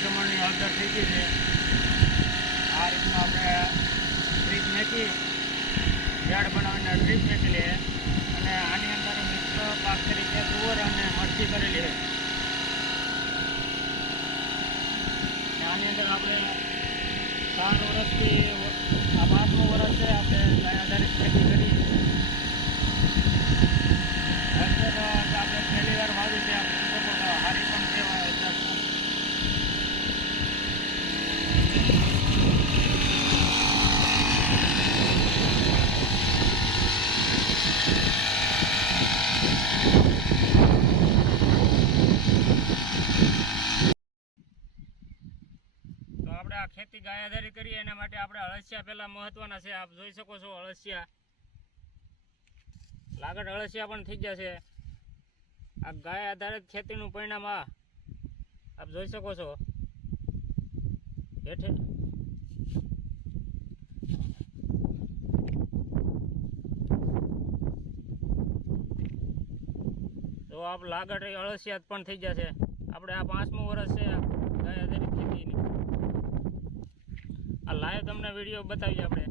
પ્રમાણની હળદર થઈ ગઈ છે। આ રીતના આપણે ડ્રીપ મેકી ઝાડ બનાવીને ડ્રીપ મેકી લઈએ અને આની અંદર મિશ્ર પાક તરીકે તુવર અને મરચી કરેલી છે। આની અંદર આપણે 4 વર્ષથી આ 5મું વર્ષ છે આપણે ગાય આધારિત ખેતી કરી। આપણે પહેલી વાર વાવી છે હારી પણ કહેવાય। તો આપણે આ ખેતી ગાય આધારિત કરીએ એના માટે આપણે અળસિયા પહેલા મહત્વના છે। આપ જોઈ શકો છો અળસિયા લાગડ અળસિયા પણ થઈ ગયા છે। આ ગાય આધારિત ખેતીનું પરિણામ આપ જોઈ શકો છો હેઠે તો આપ લાગડ અળસિયા પણ થઈ ગયા છે। આપણે આ 5મું વર્ષ છે ગાય આધારિત ખેતીની। આ લાઈવ તમને વિડીયો બતાવીએ આપણે।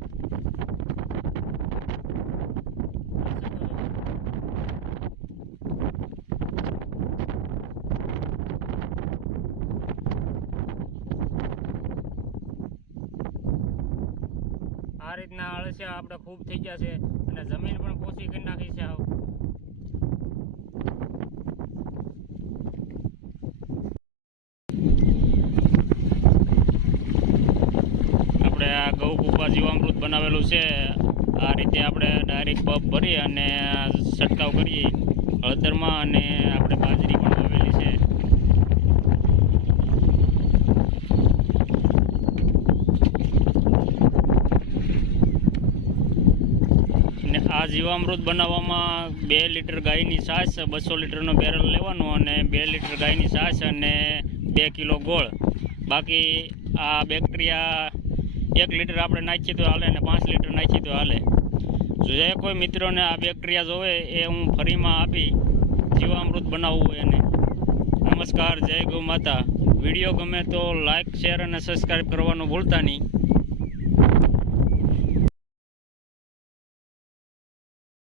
આ રીતના અળસિયા આપણે ખૂબ થઈ ગયા છે અને જમીન પણ પોચી કરી નાખી છે। આપણે આ ગૌ કૂપા જીવામૃત બનાવેલું છે। આ રીતે આપણે ડાયરેક્ટ પંપ ભરી અને છંટકાવ કરીએ હળદરમાં અને આપણે બાજરી પણ વાવેલી છે। અને આ જીવામૃત બનાવવામાં 2 લીટર ગાયની છાશ 200 લીટરનો બેરલ લેવાનો અને 2 લીટર ગાયની છાશ અને 2 કિલો ગોળ। બાકી આ બેક્ટેરિયા 1 લીટર આપણે નાખીએ તો હાલે અને 5 લીટર નાખીએ તો હાલે। જે કોઈ મિત્રોને આ બેક્ટેરિયા જોવે એ હું ફરીમાં આપી જીવામૃત બનાવવું હોય એને। નમસ્કાર, જય ગૌ માતા। વિડીયો ગમે તો લાઈક શેર અને સબસ્ક્રાઈબ કરવાનું ભૂલતા નહીં।